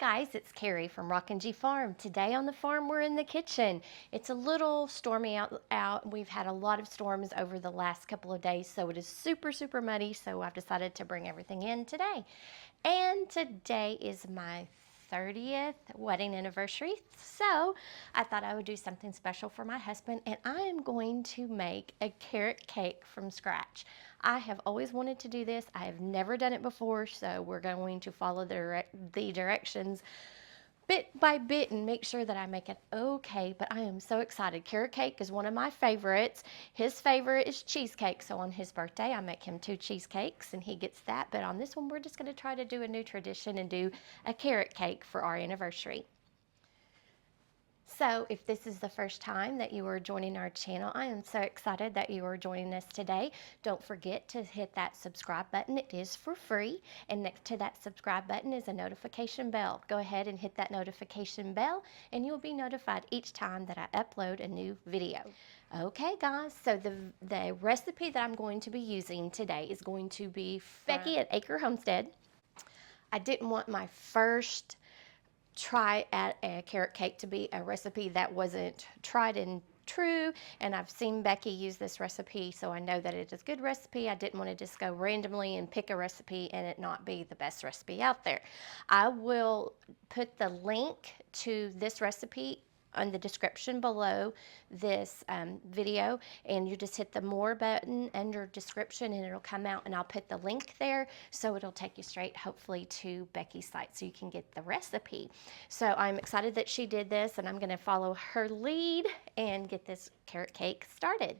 guys, it's Carrie from Rocking Farm. Today on the farm, we're in the kitchen. It's a little stormy out. We've had a lot of storms over the last couple of days, so it is super muddy, so I've decided to bring everything in today. And today is my 30th wedding anniversary, so I thought I would do something special for my husband, and I am going to make a carrot cake from scratch. I have always wanted to do this. I have never done it before, so we're going to follow the directions bit by bit and make sure that I make it okay, but I am so excited. Carrot cake is one of my favorites. His favorite is cheesecake, so on his birthday I make him 2 cheesecakes and he gets that, but on this one we're just going to try to do a new tradition and do a carrot cake for our anniversary. So if this is the first time that you are joining our channel, I am so excited that you are joining us today. Don't forget to hit that subscribe button. It is for free. And next to that subscribe button is a notification bell. Go ahead and hit that notification bell and you will be notified each time that I upload a new video. Okay guys, so the recipe that I'm going to be using today is going to be Becky at Acre Homestead. I didn't want my first try at a carrot cake to be a recipe that wasn't tried and true, and I've seen Becky use this recipe, so I know that it is a good recipe. I didn't want to just go randomly and pick a recipe and it not be the best recipe out there. I will put the link to this recipe on the description below this video, and you just hit the more button under description and it'll come out, and I'll put the link there so it'll take you straight hopefully to Becky's site so you can get the recipe. So I'm excited that she did this, and I'm going to follow her lead and get this carrot cake started.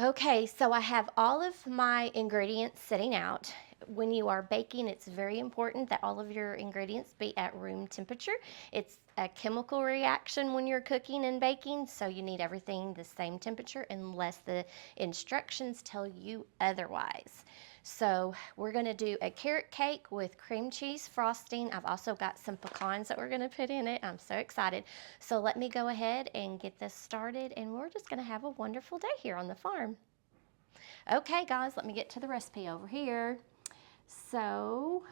Okay, so I have all of my ingredients sitting out. When you are baking, it's very important that all of your ingredients be at room temperature. It's a chemical reaction when you're cooking and baking, so you need everything the same temperature unless the instructions tell you otherwise. So we're going to do a carrot cake with cream cheese frosting. I've also got some pecans that we're going to put in it. I'm so excited. So let me go ahead and get this started, and we're just going to have a wonderful day here on the farm. Okay guys, let me get to the recipe over here. So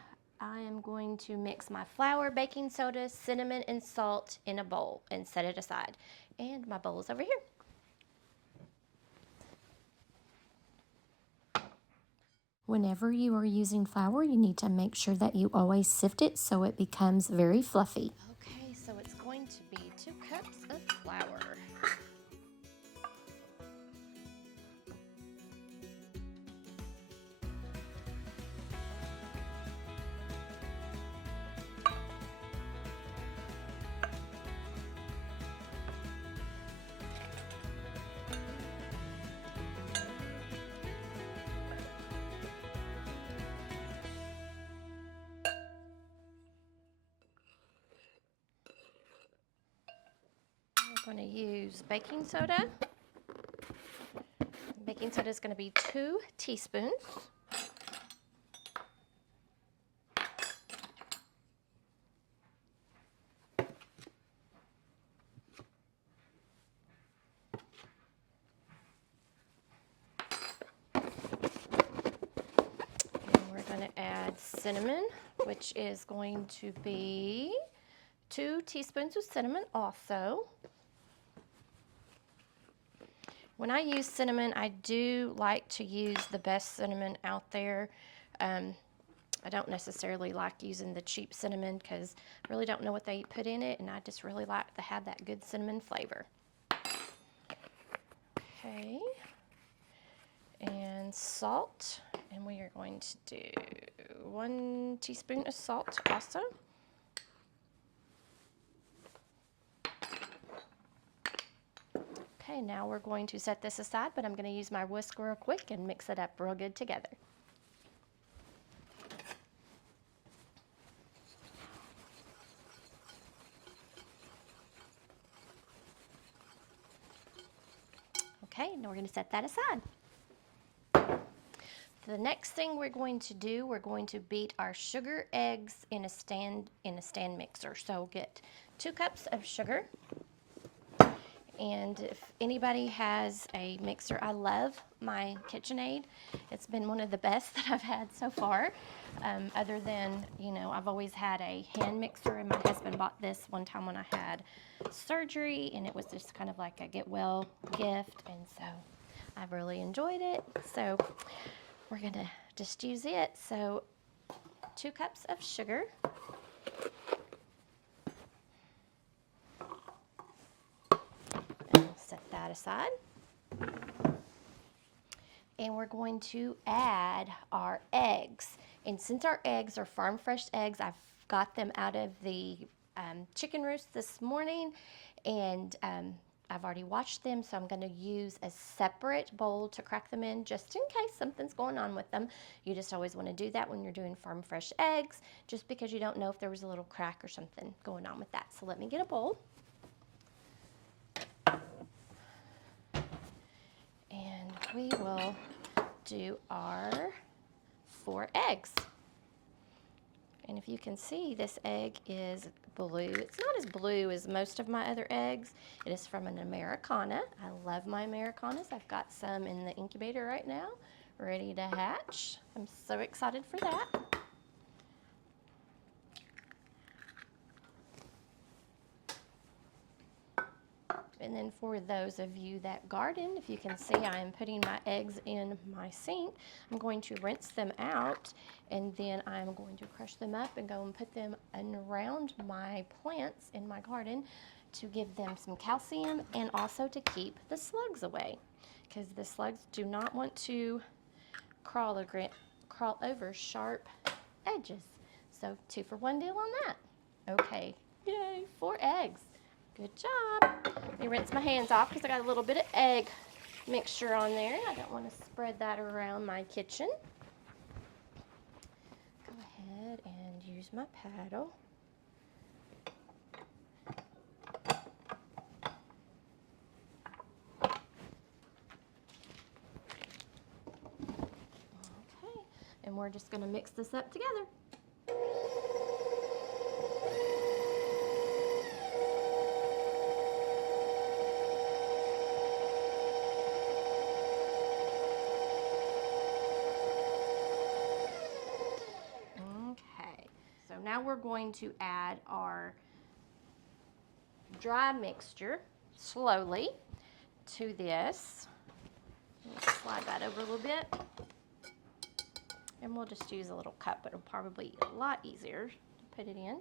I am going to mix my flour, baking soda, cinnamon, and salt in a bowl and set it aside. And my bowl is over here. Whenever you are using flour, you need to make sure that you always sift it so it becomes very fluffy. Okay, so it's going to be 2 cups of flour. I'm going to use baking soda. Baking soda is going to be 2 teaspoons. And we're going to add cinnamon, which is going to be 2 teaspoons of cinnamon also. When I use cinnamon, I do like to use the best cinnamon out there. I don't necessarily like using the cheap cinnamon because I really don't know what they put in it, and I just really like to have that good cinnamon flavor. Okay, and salt, and we are going to do 1 teaspoon of salt also. Okay, now we're going to set this aside, but I'm going to use my whisk real quick and mix it up real good together. Okay, now we're going to set that aside. The next thing we're going to do, we're going to beat our sugar, eggs in a stand mixer. So get 2 cups of sugar. And if anybody has a mixer, I love my KitchenAid. It's been one of the best that I've had so far. Other than, I've always had a hand mixer, and my husband bought this one time when I had surgery, and it was just kind of like a get well gift, and so I've really enjoyed it. So we're gonna just use it. So 2 cups of sugar. And I'll set that aside. And we're going to add our eggs. And since our eggs are farm fresh eggs, I've got them out of the chicken roost this morning, and I've already washed them, so I'm going to use a separate bowl to crack them in just in case something's going on with them. You just always want to do that when you're doing farm fresh eggs, just because you don't know if there was a little crack or something going on with that. So let me get a bowl. And we will do our 4 eggs. And if you can see, this egg is blue. It's not as blue as most of my other eggs. It is from an Americana. I love my Americanas. I've got some in the incubator right now, ready to hatch. I'm so excited for that. And then for those of you that garden, if you can see, I am putting my eggs in my sink. I'm going to rinse them out, and then I'm going to crush them up and go and put them around my plants in my garden to give them some calcium and also to keep the slugs away, because the slugs do not want to crawl over sharp edges. So 2 for 1 deal on that. Okay, yay, 4 eggs. Good job. Let me rinse my hands off because I got a little bit of egg mixture on there. I don't want to spread that around my kitchen. Go ahead and use my paddle. Okay, and we're just going to mix this up together. So now we're going to add our dry mixture slowly to this. Slide that over a little bit. And we'll just use a little cup. It'll probably be a lot easier to put it in.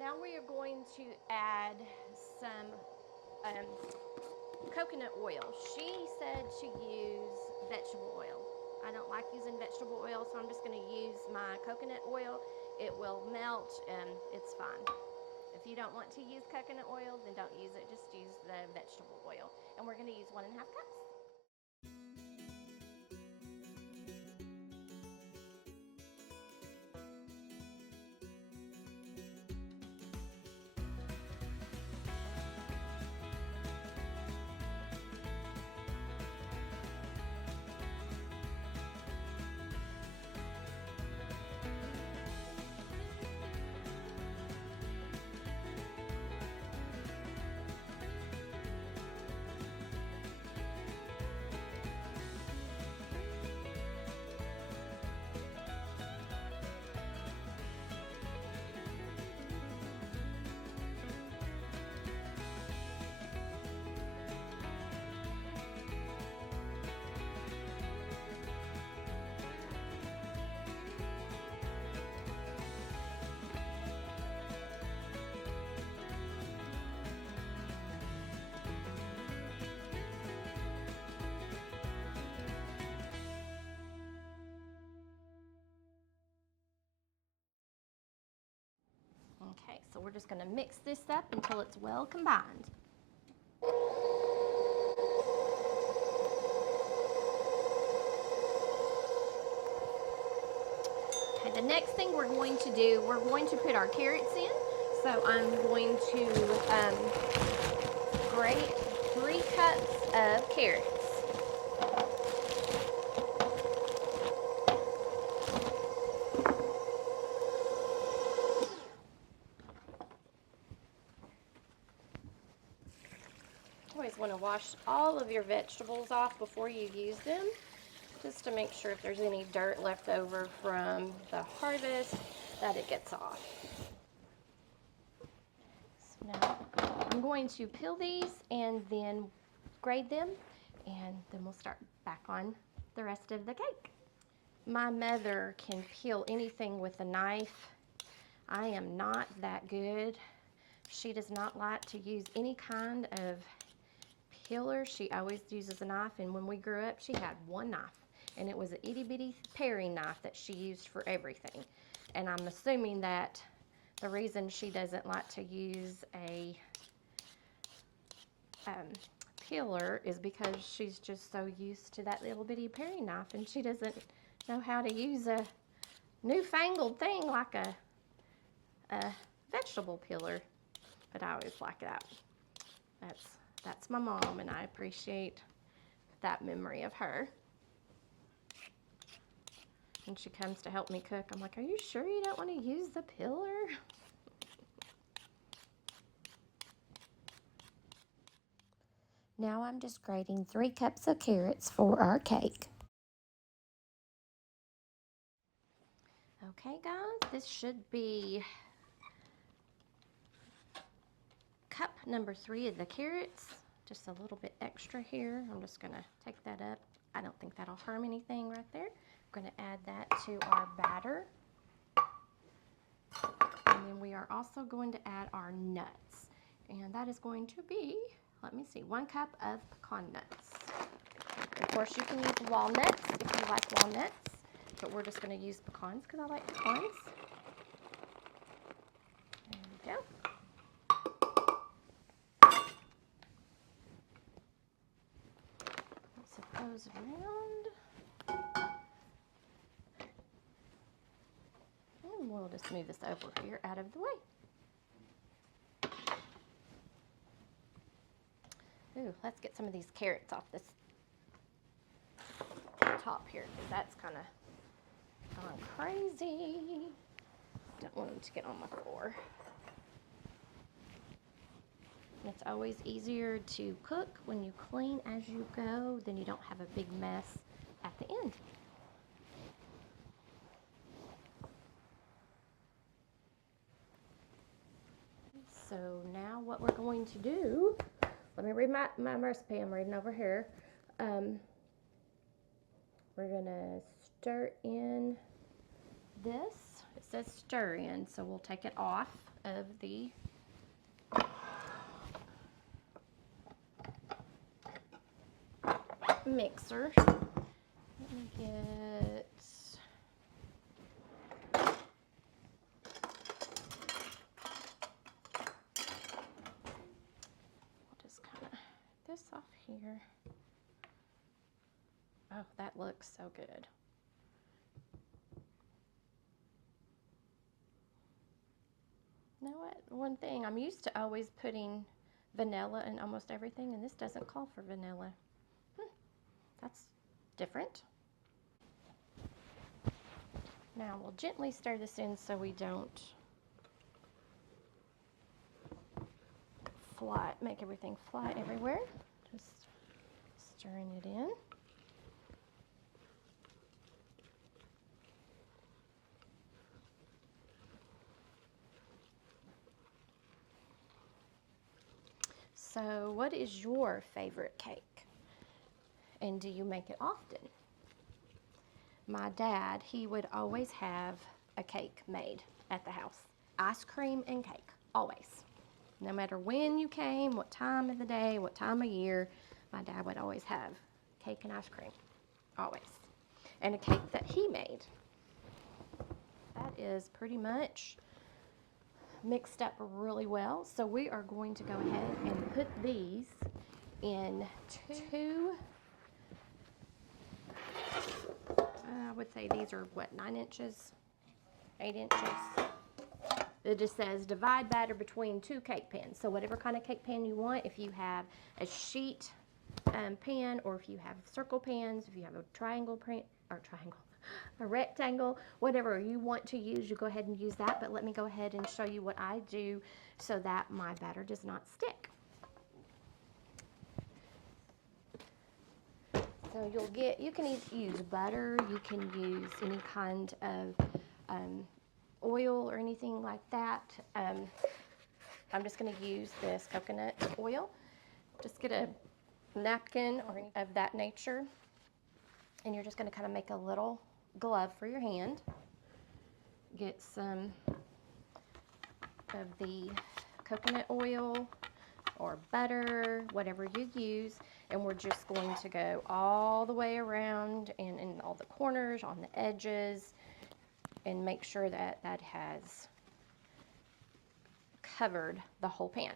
Now we are going to add some coconut oil. She said to use vegetable oil. I don't like using vegetable oil, so I'm just going to use my coconut oil. It will melt and it's fine. If you don't want to use coconut oil, then don't use it. Just use the vegetable oil. And we're going to use 1.5 cups. Okay, so we're just going to mix this up until it's well combined. Okay, the next thing we're going to do, we're going to put our carrots in. So I'm going to grate 3 cups of carrots. Always want to wash all of your vegetables off before you use them, just to make sure if there's any dirt left over from the harvest that it gets off. So now I'm going to peel these and then grate them, and then we'll start back on the rest of the cake. My mother can peel anything with a knife. I am not that good. She does not like to use any kind of peeler. She always uses a knife, and when we grew up, she had one knife, and it was an itty bitty paring knife that she used for everything. And I'm assuming that the reason she doesn't like to use a peeler is because she's just so used to that little bitty paring knife, and she doesn't know how to use a newfangled thing like a vegetable peeler. But I always like that. That's my mom, and I appreciate that memory of her. When she comes to help me cook, I'm like, are you sure you don't want to use the peeler? Now I'm just grating 3 cups of carrots for our cake. Okay guys, this should be cup number 3 of the carrots. Just a little bit extra here. I'm just gonna take that up. I don't think that'll harm anything right there. I'm gonna add that to our batter. And then we are also going to add our nuts. And that is going to be, let me see, 1 cup of pecan nuts. Of course, you can use walnuts if you like walnuts, but we're just gonna use pecans because I like pecans. There we go. Those around, and we'll just move this over here out of the way. Ooh, let's get some of these carrots off this top here, because that's kind of gone crazy. Don't want them to get on my floor. And it's always easier to cook when you clean as you go, then you don't have a big mess at the end. So now what we're going to do, let me read my recipe I'm reading over here. We're gonna stir in this. It says stir in, so we'll take it off of the mixer. Let me get, we'll just kind of this off here. Oh, that looks so good. You know what? One thing, I'm used to always putting vanilla in almost everything, and this doesn't call for vanilla. That's different. Now we'll gently stir this in so we don't make everything fly everywhere. Just stirring it in. So, what is your favorite cake? And do you make it often? My dad, he would always have a cake made at the house. Ice cream and cake, always. No matter when you came, what time of the day, what time of year, my dad would always have cake and ice cream, always. And a cake that he made. That is pretty much mixed up really well. So we are going to go ahead and put these in two, I would say these are what, 9 inches? 8 inches. It just says divide batter between 2 cake pans. So whatever kind of cake pan you want, if you have a sheet pan, or if you have circle pans, if you have a a rectangle, whatever you want to use, you go ahead and use that. But let me go ahead and show you what I do so that my batter does not stick. So you can use butter, you can use any kind of oil or anything like that. I'm just going to use this coconut oil. Just get a napkin or of that nature, and you're just going to kind of make a little glove for your hand. Get some of the coconut oil or butter, whatever you use, and we're just going to go all the way around and in all the corners, on the edges, and make sure that that has covered the whole pan.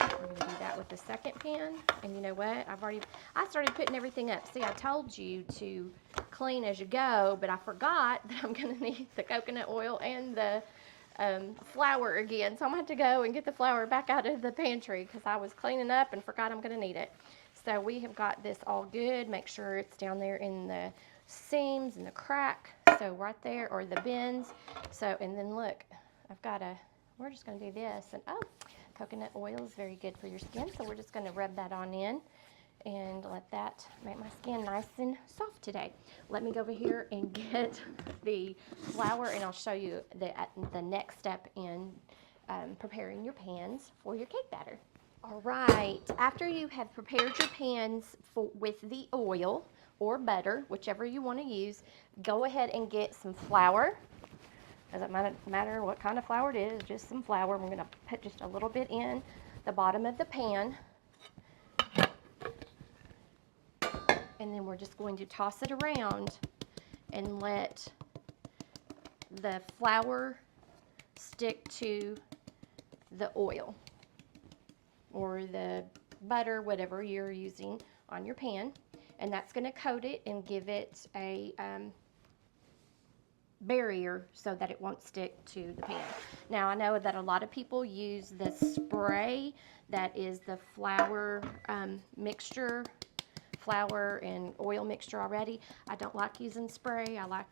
We're going to do that with the second pan. And you know what? I started putting everything up. See, I told you to clean as you go, but I forgot that I'm going to need the coconut oil and the flour again. So I'm going to have to go and get the flour back out of the pantry because I was cleaning up and forgot I'm going to need it. So we have got this all good. Make sure it's down there in the seams and the crack. So right there, or the bends. So, and then look, we're just going to do this. And oh, coconut oil is very good for your skin. So we're just going to rub that on in and let that make my skin nice and soft today. Let me go over here and get the flour, and I'll show you the next step in preparing your pans for your cake batter. All right, after you have prepared your pans with the oil or butter, whichever you want to use, go ahead and get some flour. Doesn't matter what kind of flour it is, just some flour. We're going to put just a little bit in the bottom of the pan. And then we're just going to toss it around and let the flour stick to the oil or the butter, whatever you're using on your pan. And that's going to coat it and give it a barrier so that it won't stick to the pan. Now I know that a lot of people use the spray that is the flour mixture, flour and oil mixture already. I don't like using spray. I like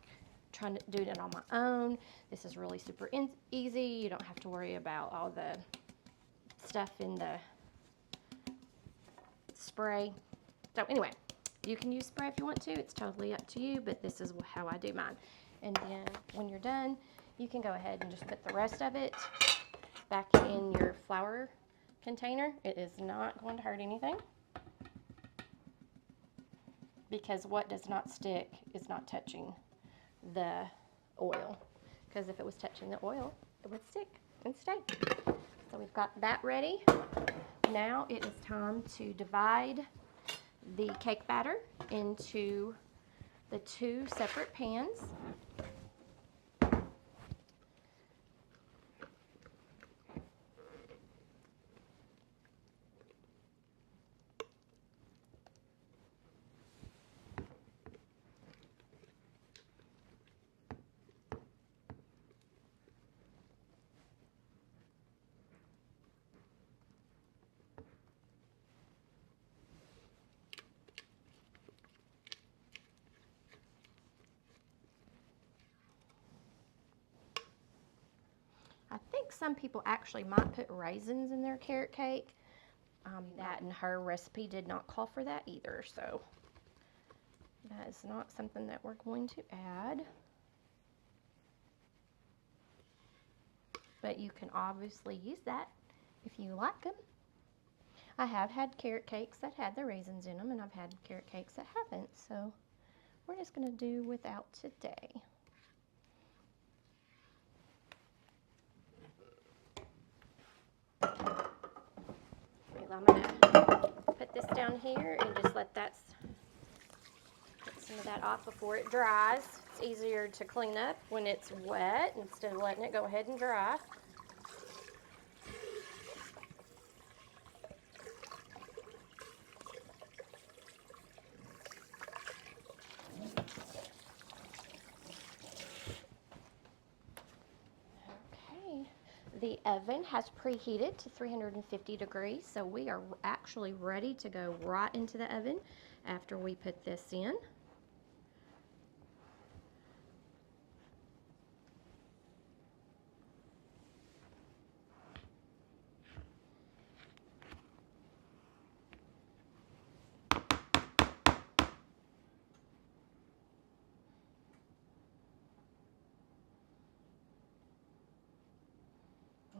trying to do it on my own. This is really super easy. You don't have to worry about all the stuff in the spray. So anyway, you can use spray if you want to. It's totally up to you, but this is how I do mine. And then when you're done, you can go ahead and just put the rest of it back in your flour container. It is not going to hurt anything, because what does not stick is not touching the oil. Because if it was touching the oil, it would stick and stay. So we've got that ready. Now it is time to divide the cake batter into the 2 separate pans. I think some people actually might put raisins in their carrot cake. That in her recipe did not call for that either, so that is not something that we're going to add. But you can obviously use that if you like them. I have had carrot cakes that had the raisins in them, and I've had carrot cakes that haven't, so we're just going to do without today. I'm going to put this down here and just let that, get some of that off before it dries. It's easier to clean up when it's wet instead of letting it go ahead and dry. The oven has preheated to 350 degrees, so we are actually ready to go right into the oven after we put this in.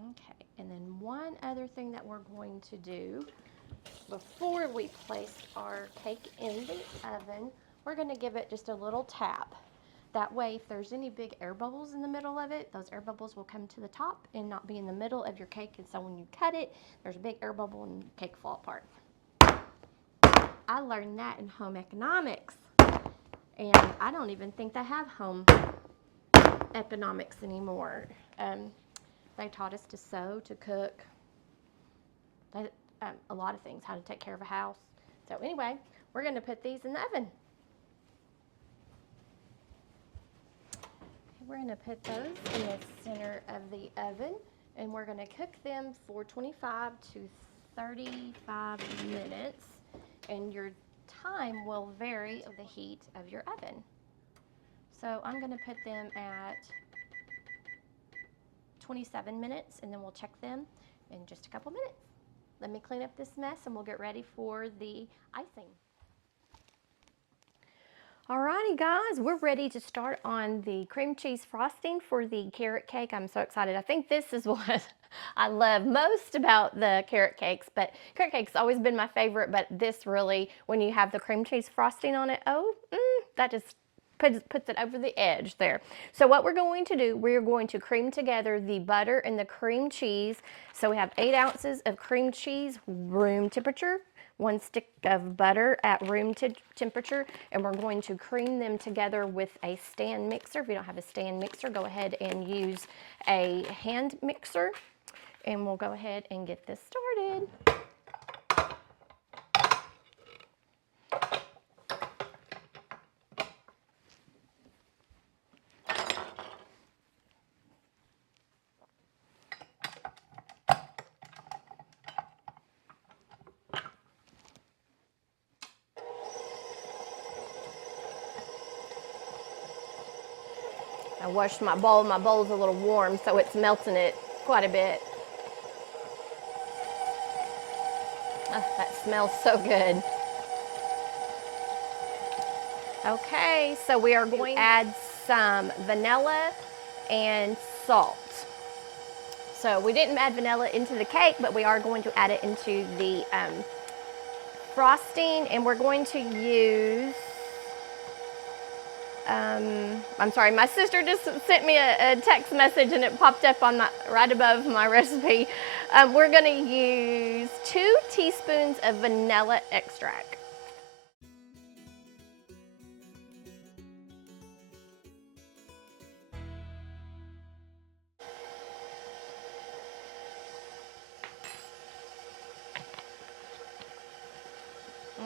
Okay, and then one other thing that we're going to do before we place our cake in the oven, we're going to give it just a little tap. That way, if there's any big air bubbles in the middle of it, those air bubbles will come to the top and not be in the middle of your cake. And so when you cut it, there's a big air bubble and the cake fall apart. I learned that in home economics. And I don't even think they have home economics anymore. They taught us to sew, to cook, a lot of things, how to take care of a house. So anyway, we're going to put these in the oven. We're going to put those in the center of the oven, and we're going to cook them for 25 to 35 minutes, and your time will vary of the heat of your oven. So I'm going to put them at 27 minutes, and then we'll check them in just a couple minutes. Let me clean up this mess and we'll get ready for the icing. Alrighty guys, we're ready to start on the cream cheese frosting for the carrot cake. I'm so excited. I think this is what I love most about the carrot cakes, but carrot cake's always been my favorite, but this really, when you have the cream cheese frosting on it, that just puts it over the edge there. So what we're going to do, we're going to cream together the butter and the cream cheese. So we have 8 ounces of cream cheese, room temperature, 1 stick of butter at room temperature, and we're going to cream them together with a stand mixer. If you don't have a stand mixer, go ahead and use a hand mixer, and we'll go ahead and get this started. I washed my bowl. My bowl's a little warm, so it's melting it quite a bit. Oh, that smells so good. Okay, so we are going to add some vanilla and salt. So we didn't add vanilla into the cake, but we are going to add it into the frosting, and we're going to use, I'm sorry, my sister just sent me a text message and it popped up on right above my recipe. We're going to use 2 teaspoons of vanilla extract.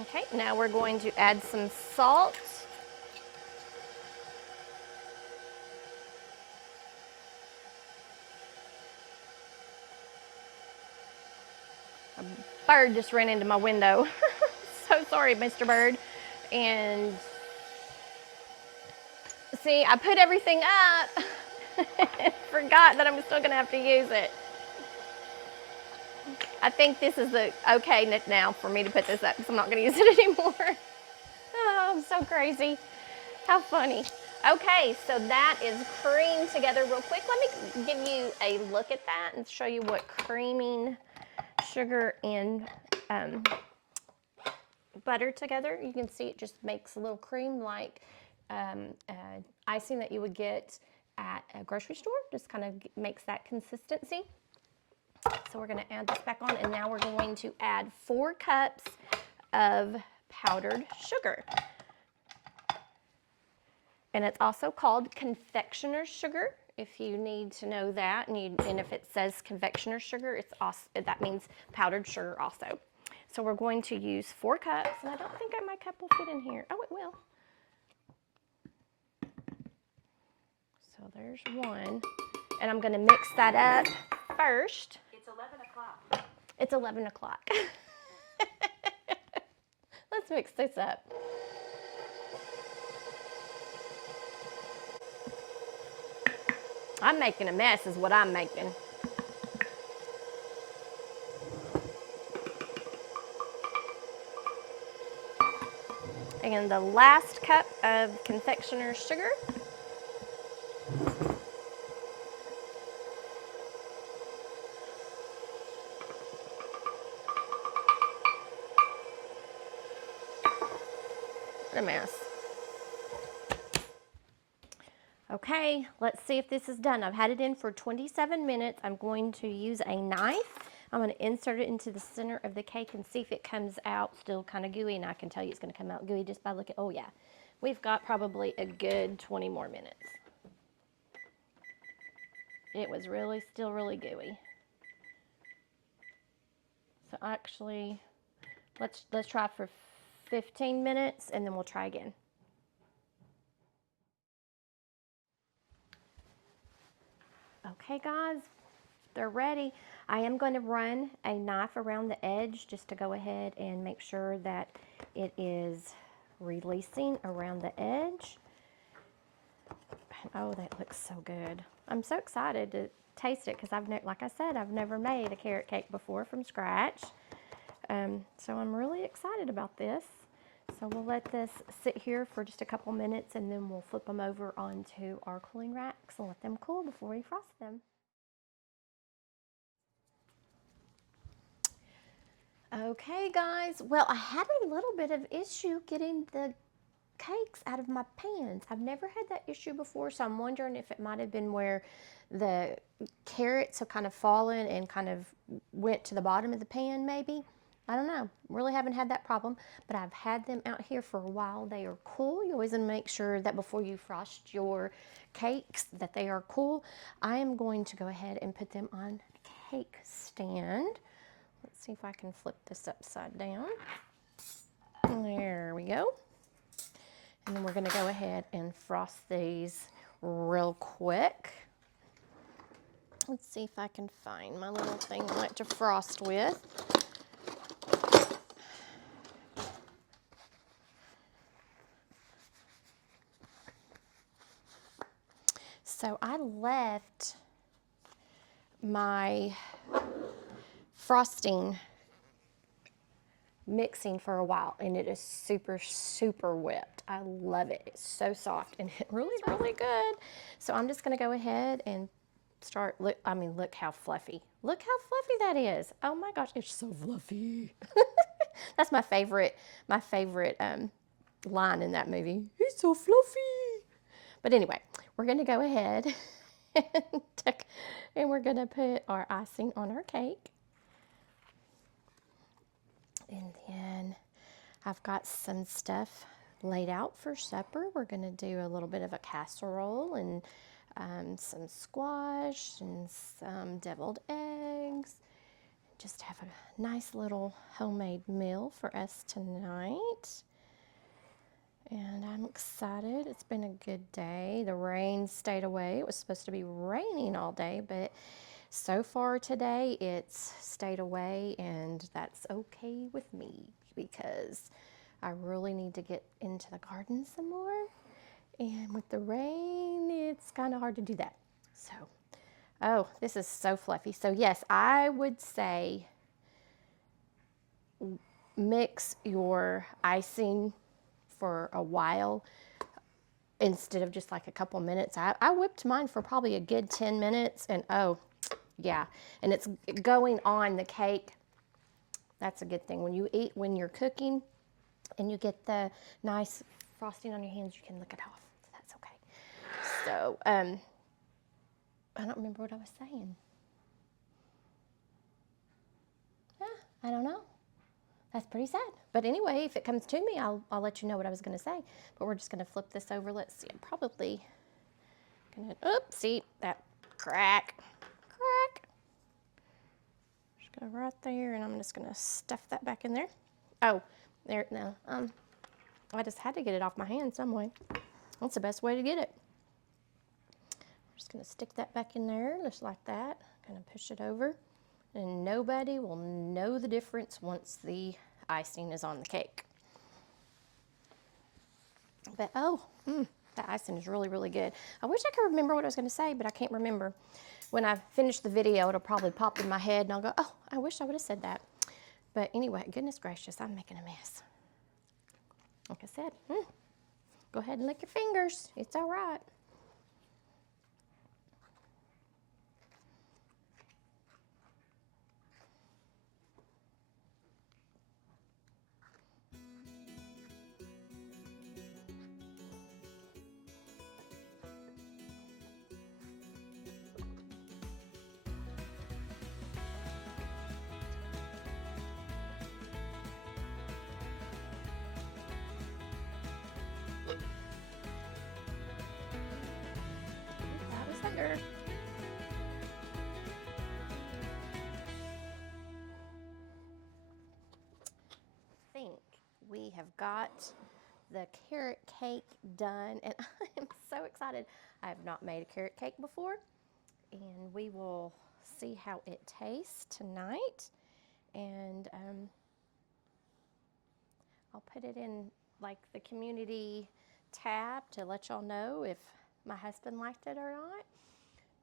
Okay, now we're going to add some salt. A bird just ran into my window. So sorry, Mr. Bird. And see, I put everything up. Forgot that I'm still gonna have to use it. I think this is the okay now for me to put this up because I'm not gonna use it anymore. Oh, I'm so crazy. How funny. Okay, so that is creamed together real quick. Let me give you a look at that and show you what creaming sugar and butter together. You can see it just makes a little cream like icing that you would get at a grocery store. Just kind of makes that consistency. So we're going to add this back on, and now we're going to add 4 cups of powdered sugar. And it's also called confectioner's sugar, if you need to know that. And if it says confectioner's sugar, that means powdered sugar also. So we're going to use 4 cups, and I don't think my cup will fit in here. Oh, it will. So there's 1. And I'm going to mix that up first. It's 11 o'clock. It's 11 o'clock. Let's mix this up. I'm making a mess is what I'm making. And the last cup of confectioner's sugar. What a mess. Okay, let's see if this is done. I've had it in for 27 minutes. I'm going to use a knife. I'm going to insert it into the center of the cake and see if it comes out still kind of gooey. And I can tell you it's going to come out gooey just by looking. Oh yeah, we've got probably a good 20 more minutes. It was still really gooey. So actually, let's try for 15 minutes and then we'll try again. Okay guys, they're ready. I am going to run a knife around the edge just to go ahead and make sure that it is releasing around the edge. Oh, that looks so good. I'm so excited to taste it because like I said, I've never made a carrot cake before from scratch. So I'm really excited about this. So we'll let this sit here for just a couple minutes and then we'll flip them over onto our cooling racks and let them cool before we frost them. Okay guys, well I had a little bit of issue getting the cakes out of my pans. I've never had that issue before, so I'm wondering if it might have been where the carrots have kind of fallen and kind of went to the bottom of the pan maybe. I don't know, really haven't had that problem, but I've had them out here for a while. They are cool. You always want to make sure that before you frost your cakes that they are cool. I am going to go ahead and put them on a cake stand. Let's see if I can flip this upside down. There we go. And then we're going to go ahead and frost these real quick. Let's see if I can find my little thing I like to frost with. So I left my frosting mixing for a while and it is super whipped. I love it. It's so soft and it really good. So I'm just going to go ahead and start. Look how fluffy. Look how fluffy that is. Oh my gosh, it's so fluffy. That's my favorite line in that movie. He's so fluffy. But anyway, we're going to go ahead and we're going to put our icing on our cake. And then I've got some stuff laid out for supper. We're going to do a little bit of a casserole and some squash and some deviled eggs. Just have a nice little homemade meal for us tonight. And I'm excited. It's been a good day. The rain stayed away. It was supposed to be raining all day, but so far today it's stayed away, and that's okay with me because I really need to get into the garden some more. And with the rain, it's kind of hard to do that. So, oh, this is so fluffy. So yes, I would say mix your icing for a while instead of just like a couple minutes. I whipped mine for probably a good 10 minutes and oh yeah, and it's going on the cake. That's a good thing. When you're cooking and you get the nice frosting on your hands, you can lick it off. So that's okay. So I don't remember what I was saying. I don't know. That's pretty sad. But anyway, if it comes to me, I'll let you know what I was going to say. But we're just going to flip this over. Let's see. I'm probably going to, oops, see that crack. Just go right there, and I'm just going to stuff that back in there. Oh, there, no. I just had to get it off my hand some way. That's the best way to get it. I'm just going to stick that back in there, just like that. Gonna push it over, and nobody will know the difference once the icing is on the cake. But the icing is really, really good. I wish I could remember what I was gonna say, but I can't remember. When I finish the video, it'll probably pop in my head and I'll go, oh, I wish I would have said that. But anyway, goodness gracious, I'm making a mess. Like I said, go ahead and lick your fingers. It's all right. That was thunder. I think we have got the carrot cake done, and I am so excited. I have not made a carrot cake before, and we will see how it tastes tonight. And I'll put it in like the community tab to let y'all know if my husband liked it or not.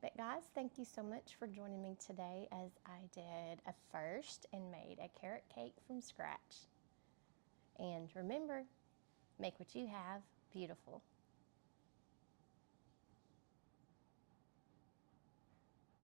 But guys, thank you so much for joining me today as I did a first and made a carrot cake from scratch. And remember, make what you have beautiful.